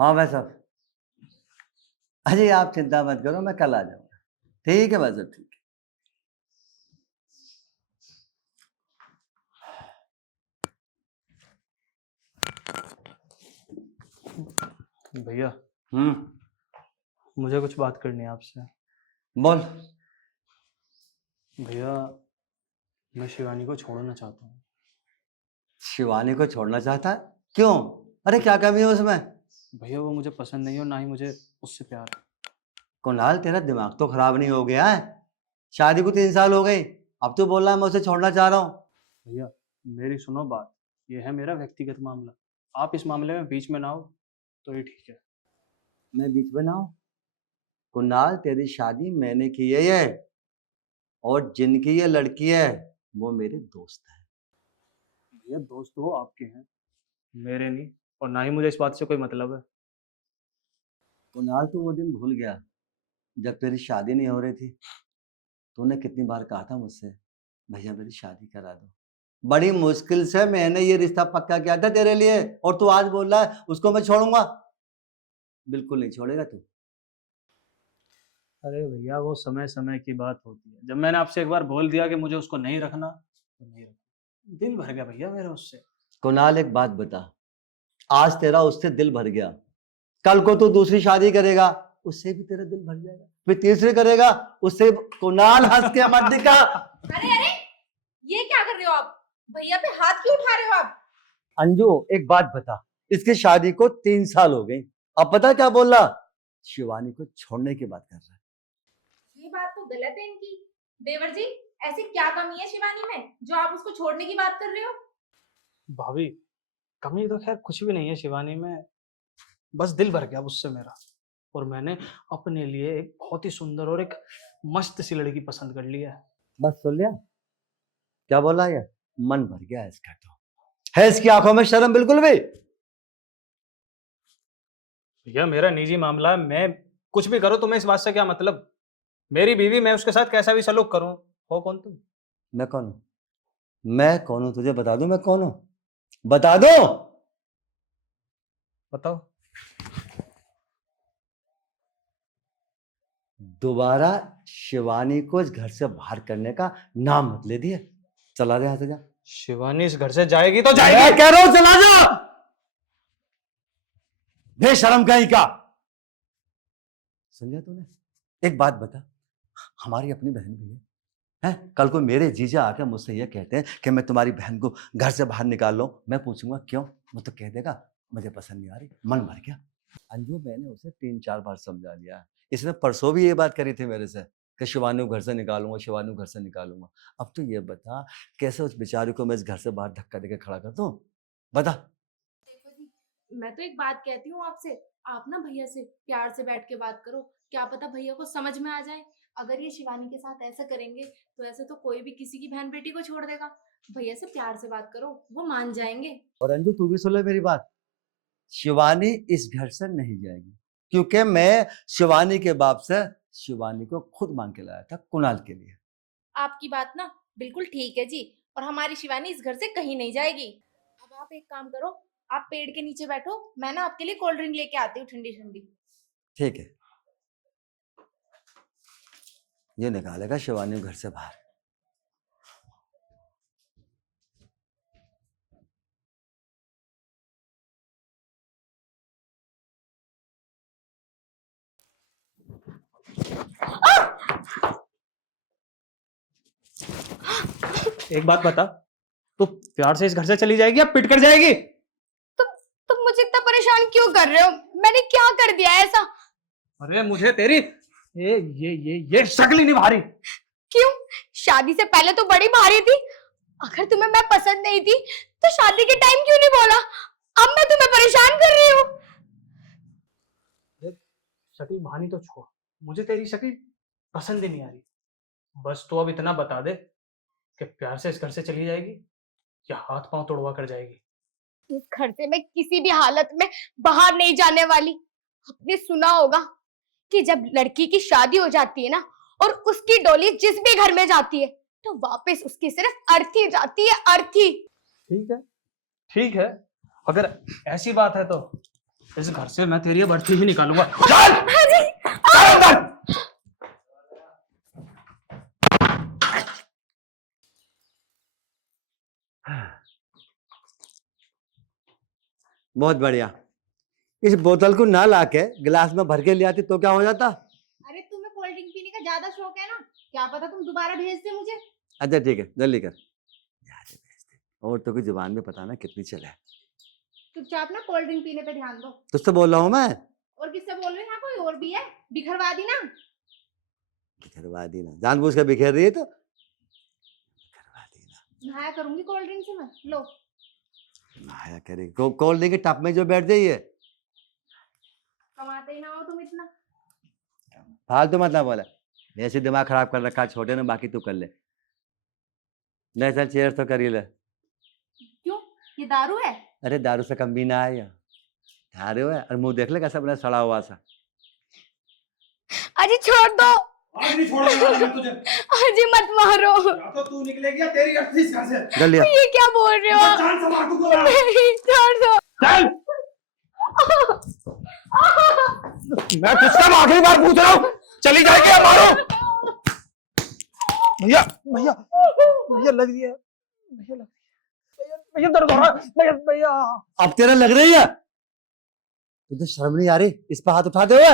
हाँ भाई साहब, अरे आप चिंता मत करो, मैं कल आ जाऊंगा। ठीक है भाई साहब, ठीक भैया है। मुझे कुछ बात करनी है आपसे। बोल। भैया मैं शिवानी को छोड़ना चाहता हूँ। शिवानी को छोड़ना चाहता है? क्यों? अरे क्या कमी है उसमें? भैया वो मुझे पसंद नहीं है और ना ही मुझे उससे प्यार है। कुणाल, तेरा दिमाग तो खराब नहीं हो गया है? शादी को 3 साल हो गई, अब तू बोल रहा है मैं उसे छोड़ना चाह रहा हूँ। भैया मेरी सुनो बात, ये है मेरा व्यक्तिगत मामला, आप इस मामले में बीच में ना हो तो ये ठीक है। मैं बीच में ना हूँ? कुणाल, तेरी शादी मैंने की है ये, और जिनकी ये लड़की है वो मेरे दोस्त है। भैया दोस्त वो आपके हैं, मेरे नहीं, और ना ही मुझे इस बात से कोई मतलब है। कुणाल, तू वो दिन भूल गया जब तेरी शादी नहीं हो रही थी? तूने कितनी बार कहा था मुझसे, भैया मेरी शादी करा दो। बड़ी मुश्किल से मैंने ये रिश्ता पक्का किया था तेरे लिए, और तू आज बोल रहा है उसको मैं छोड़ूंगा। बिल्कुल नहीं छोड़ेगा तू। अरे भैया वो समय समय की बात होती है, जब मैंने आपसे एक बार बोल दिया कि मुझे उसको नहीं रखना तो नहीं रखना, दिल भर गया भैया मेरा उससे। कुणाल, एक बात बता, आज तेरा उससे दिल भर गया, कल को तू दूसरी शादी करेगा, उससे भी तेरा दिल भर जाएगा, फिर तीसरी करेगा, उससे। कुणाल, हंस के मत दिखा। अरे अरे, ये क्या कर रहे हो आप? भैया पे हाथ क्यों उठा रहे हो आप? अंजू, एक बात बता, इसकी शादी को 3 साल हो गए, अब पता क्या बोल रहा? शिवानी को छोड़ने की बात कर रहा है। ये बात तो गलत है इनकी। देवर जी, ऐसी क्या कमी है शिवानी में जो आप उसको छोड़ने की बात कर रहे हो? भाभी कमी तो खैर कुछ भी नहीं है शिवानी में, बस दिल भर गया उससे मेरा, और मैंने अपने लिए एक बहुत ही सुंदर और एक मस्त सी लड़की पसंद कर ली है। बस सुन लिया? क्या बोला ये? मन भर गया इसका तो। है इसकी आंखों में शर्म बिल्कुल भी? भैया मेरा निजी मामला है, मैं कुछ भी करूं तुम्हें इस बात से क्या मतलब? मेरी बीवी, मैं उसके साथ कैसा भी सलूक करूं, हो कौन तुम? मैं कौन हूं? मैं कौन हूं तुझे बता दूं मैं कौन हूं? बता दो। बताओ। दोबारा शिवानी को इस घर से बाहर करने का नाम मत ले दिए। चला दे, यहां से जा। शिवानी इस घर से जाएगी तो मैं जाएगी। कह रहा हूं चला जा, बेशरम कहीं का। सुन लिया तूने? एक बात बता, हमारी अपनी बहन भी है? कल को मेरे जीजा आकर मुझसे ये कहते हैं कि मैं तुम्हारी बहन को घर से बाहर निकाल लो, मैं पूछूंगा क्यों? वो तो कह देगा मुझे पसंद नहीं आ रही, मन भर गया। अंजू, मैंने उसे 3-4 बार समझा लिया, इसने परसों भी ये बात करी थी मेरे से कि शिवानी को घर से निकालूंगा, शिवानी को घर से निकालूंगा। अब तो ये बता, कैसे उस बेचारी को मैं इस घर से बाहर धक्का देकर खड़ा कर दूं? बता। देखो जी, मैं तो एक बात कहती हूँ आपसे, आप ना भैया से प्यार से बैठ के बात करो, क्या पता भैया को समझ में आ जाए। अगर ये शिवानी के साथ ऐसा करेंगे तो ऐसे तो कोई भी किसी की बहन बेटी को छोड़ देगा। भैया से प्यार से बात करो, वो मान जाएंगे। और अंजू, तू भी सुन ले मेरी बात, शिवानी इस घर से नहीं जाएगी, क्योंकि मैं शिवानी के बाप से शिवानी को खुद मांग के लाया था कुणाल के लिए। आपकी बात ना बिल्कुल ठीक है जी, और हमारी शिवानी इस घर से कहीं नहीं जाएगी। अब आप एक काम करो, आप पेड़ के नीचे बैठो, मैं ना आपके लिए कोल्ड ड्रिंक लेके आती हूँ ठंडी ठंडी। ठीक है, ये निकालेगा शिवानी को घर से बाहर। एक बात बता, तू प्यार से इस घर से चली जाएगी या पिट कर जाएगी? तुम मुझे इतना परेशान क्यों कर रहे हो? मैंने क्या कर दिया ऐसा? अरे मुझे तेरी ये शक्ल ही नहीं भारी। क्यों? शादी से पहले तो बड़ी भारी थी। अगर तुम्हें मैं पसंद नहीं थी तो शादी के टाइम क्यों नहीं बोला? अब मैं तुम्हें परेशान कर रही हूँ। शक्ल भानी तो छोड़, मुझे तेरी शक्ल पसंद ही नहीं आ रही। बस तो अब इतना बता दे कि प्यार से इस घर से चली जाएगी या हाथ पांव तोड़वा कर जाएगी। इस घर से मैं किसी भी हालत में बाहर नहीं जाने वाली। आपने सुना होगा कि जब लड़की की शादी हो जाती है ना, और उसकी डोली जिस भी घर में जाती है, तो वापस उसकी सिर्फ अर्थी जाती है, अर्थी। ठीक है, ठीक है, अगर ऐसी बात है तो इस घर से मैं तेरी बर्थी ही निकालूंगा। चल चल अंदर। बहुत बढ़िया। इस बोतल को ना लाके गिलास में भर के ले आती तो क्या हो जाता? अरे तुम्हें कोल्ड ड्रिंक पीने का ज्यादा शौक है ना, क्या पता तुम दोबारा भेजते मुझे। अच्छा ठीक है, जल्दी कर। और तो की जुबान में पता ना कितनी चले। चुपचाप ना कोल्ड ड्रिंक पीने पे ध्यान दो। तुझसे बोल रहा हूँ मैं। और किससे बोल रहे हैं? यहाँ कोई और भी है, बिखरवा दी ना। बिखरवा दी ना, जानबूझ के बिखेर रही है तो बिखरवा दी ना। नहाया करूंगी कोल्ड ड्रिंक से मैं। लो। नहाया करेगी कोल्ड ड्रिंक के टप में जो बैठ जाइए। कमाते ही ना हो तुम इतना। फालतू मतलब बोला, ऐसे दिमाग खराब कर रखा है छोटे ने, बाकी तू कर ले। नहीं चल चेयर तो कर ही ले। क्यों, ये दारू है? अरे दारू से कम भी ना आया, दारू है। और मुंह देख ले कैसा बना सड़ा हुआ सा। अजी छोड़ दो। आज नहीं छोड़ूंगा मैं तुझे। अजी मत मारो। या तो तू निकलेगी या तेरी अर्थी इस घर से। जल्दी आ। ये क्या बोल रहे हो? जान से मार दूंगा। नहीं, छोड़ दो। चल। मैं तुझसे आखिरी बार पूछ रहा हूँ, चली जाएगी या मारो? भैया भैया भैया लग रही है, भैया लग भैया भैया दर्द हो रहा है, भैया भैया। अब तेरा लग रही है? तुझे शर्म नहीं आ रही इस पर हाथ उठाते हुए?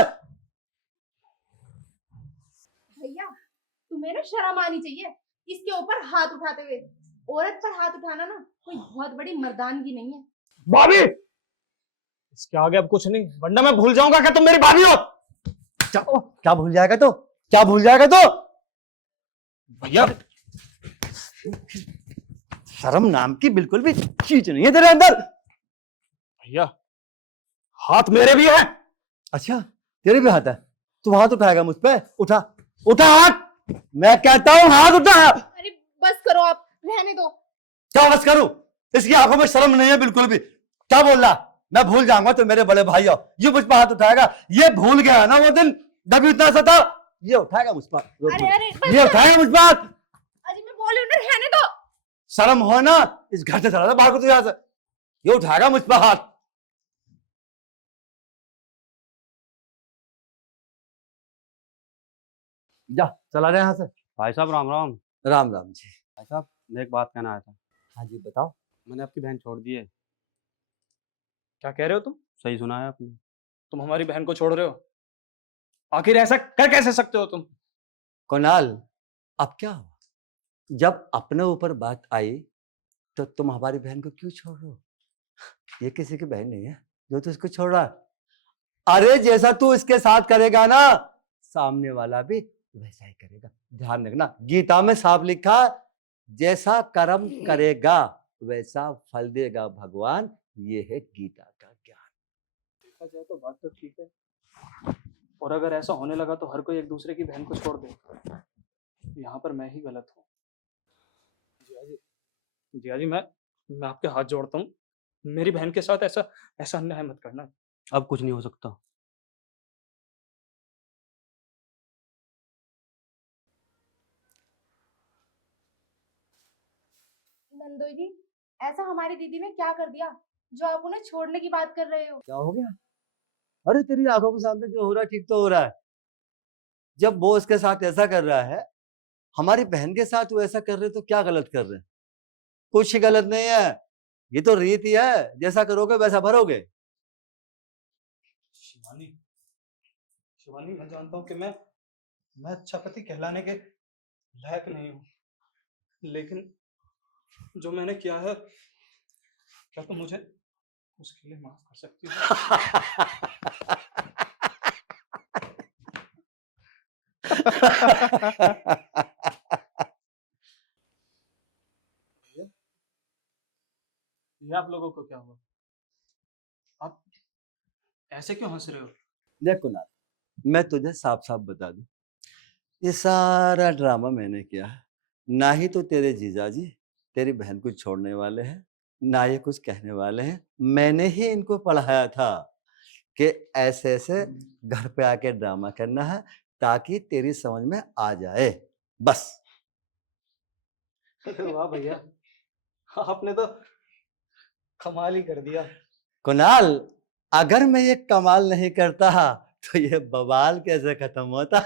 भैया तुम्हें ना शर्म आनी चाहिए इसके ऊपर हाथ उठाते हुए। औरत पर हाथ उठाना ना कोई बहुत बड़ी मर्दानगी नहीं है। भाभी, इसके आगे अब कुछ नहीं, वरना मैं भूल जाऊंगा कि तुम मेरी भाभी हो। क्या भूल जाएगा तो? क्या भूल जाएगा तो? भैया शर्म नाम की बिल्कुल भी चीज नहीं है तेरे अंदर। भैया हाथ मेरे भी है। अच्छा तेरे भी हाथ है? तू हाथ उठाएगा मुझ पे? उठा उठा हाथ, मैं कहता हूँ हाथ उठा। अरे बस करो आप, रहने दो। क्या बस करूं? इसकी आंखों में शर्म नहीं है बिल्कुल भी। क्या बोल रहा? मैं भूल जाऊंगा तो मेरे बड़े भाई हो, ये मुझ पर हाथ उठाएगा। ये भूल गया ना वो दिन जब इतना सा था, ये उठाएगा मुझ पर। अरे अरे ये उठाएगा मुझ पर। अजी मैं बोल रही हूँ ना, रहने दो। शर्म हो ना, इस घर से चला जा बाहर को तू यहाँ से। ये उठाएगा मुझ पर हाथ। जा चला जा यहाँ से। भाई साहब राम राम। राम राम जी। भाई साहब मैं एक बात कहना आया था। हाँ जी बताओ। मैंने आपकी बहन छोड़ दी है। क्या कह रहे हो तुम? सही सुना है आपने। तुम हमारी बहन को छोड़ रहे हो? आखिर ऐसा कर कैसे सकते हो तुम? कुणाल, अब क्या हुआ? जब अपने ऊपर बात आई तो तुम हमारी बहन को क्यों छोड़ रहे हो? ये किसी की बहन नहीं है जो तू इसको छोड़ रहा है। अरे जैसा तू इसके साथ करेगा ना, सामने वाला भी वैसा ही करेगा। ध्यान रखना, गीता में साफ लिखा है, जैसा कर्म करेगा वैसा फल देगा भगवान। ये है गीता का ज्ञान। देखा जाए तो बात तो ठीक है, और अगर ऐसा होने लगा तो हर कोई एक दूसरे की बहन को छोड़ दे। यहाँ पर मैं ही गलत हूँ। जिया जी, मैं आपके हाथ जोड़ता हूँ, मेरी बहन के साथ ऐसा ऐसा अन्याय मत करना। अब कुछ नहीं हो सकता। नंदोई जी, ऐसा हमारी दीदी ने क्या कर दिया जो आप उन्हें छोड़ने की बात कर रहे हो? क्या हो गया? अरे तेरी आंखों के सामने जो हो रहा है ठीक तो हो रहा है। जब वो उसके साथ ऐसा कर रहा है, हमारी बहन के साथ वो ऐसा कर रहे तो क्या गलत कर रहे हैं? कुछ ही गलत नहीं है, ये तो रीति है, जैसा करोगे वैसा भरोगे। शिवानी, शिवानी, मैं जानता हूँ कि मैं अच्छा पति कहलाने के लायक नहीं हूँ, लेकिन जो मैंने किया है, क्या तुम मुझे उसके लिए माफ कर सकती हो? ये आप लोगों को क्या हुआ? आप ऐसे क्यों हंस रहे हो? देख कुणाल, मैं तुझे साफ साफ बता दूं, ये सारा ड्रामा मैंने किया है। ना ही तो तेरे जीजाजी तेरी बहन को छोड़ने वाले हैं, ना ये कुछ कहने वाले हैं। मैंने ही इनको पढ़ाया था कि ऐसे ऐसे घर पे आके ड्रामा करना है ताकि तेरी समझ में आ जाए, बस। अरे वाह भैया, आपने तो कमाल ही कर दिया। कुणाल, अगर मैं ये कमाल नहीं करता तो ये बवाल कैसे खत्म होता।